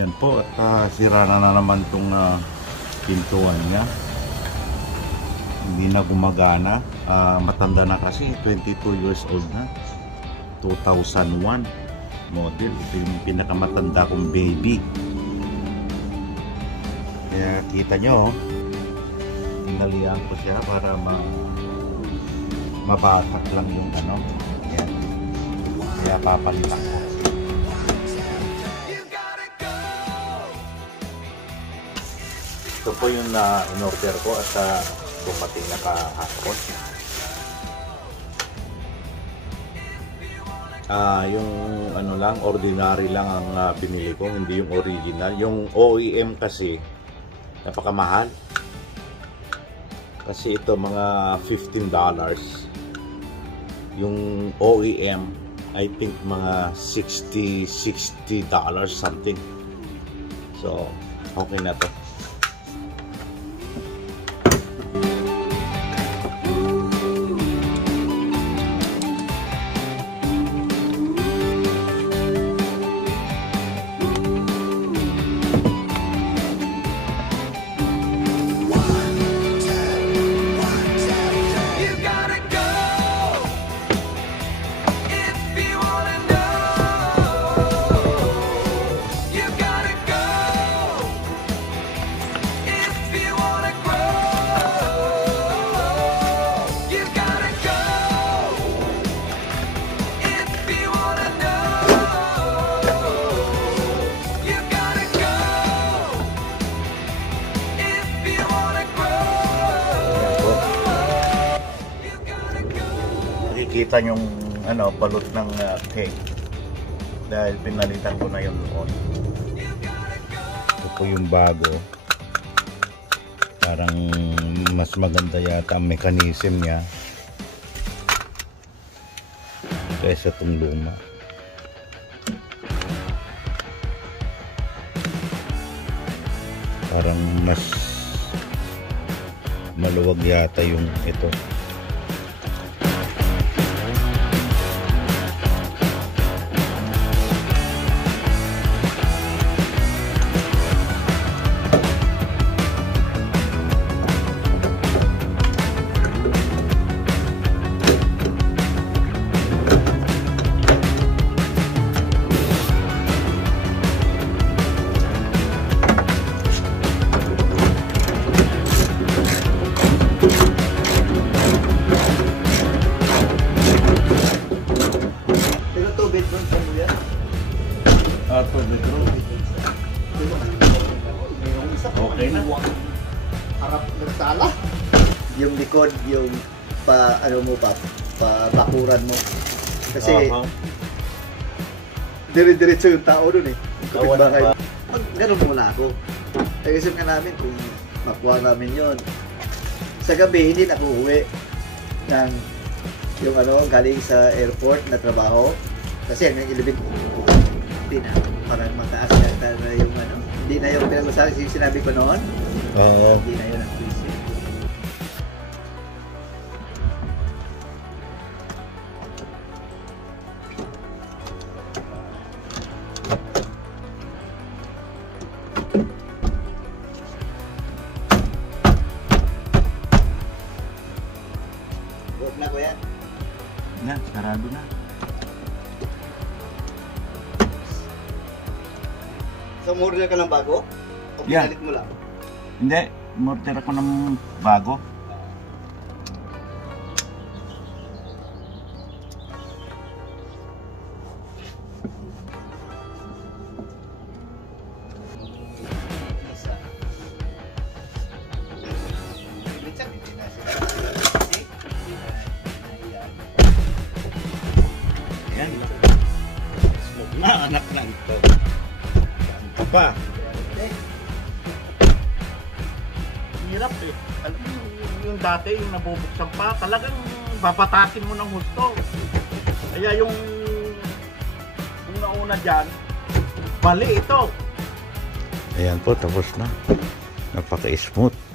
Yan po, at sira na naman itong pintuan niya. Hindi na gumagana. Matanda na kasi, 22 years old na. 2001 model. Ito yung pinakamatanda kong baby. Kaya kita nyo, tinalihan ko siya para mabatak lang yung ano. Yan. Kaya papalitan ko. Ito po yung in-order ko at dumating na kahapon. Yung ano lang, ordinary lang ang binili ko, hindi yung original. Yung OEM kasi napakamahal. Kasi ito mga $15. Yung OEM I think mga $60 something. So okay na to. Nakikita yung ano, balot ng cake dahil pinalitan ko na yun noon. Ito po yung bago. Parang mas maganda yata ang mechanism niya kaysa itong luma. Parang mas maluwag yata yung ito. Okay na. Harap ng sala. Yung likod, yung bakuran mo. Kasi dire-diretso yung tao dun eh. Kapit-bahay. Ganun muna ako. Nag-isip ka namin kung makuha namin yun. Sa gabi, hindi na ako uwi ng yung galing sa airport na trabaho. Kasi hanggang 11, hindi na. Parang mataas yata na yung hindi na yung pinag-usapan yung sinabi ko noon. Hindi na yun ang visit. Huwag na ko yan. Yan, sarado na. So, order ka ng bago? O pinalit mo lang? Hindi, order ako ng bago. Yan. Smoke na, anak na ito. Pa. Hirap eh. Alam mo, yung dati, yung nabubuksan pa, talagang babatakin mo ng gusto. Kaya yung nauna dyan, bali ito. Ayan po, tapos na. Napaka-smooth.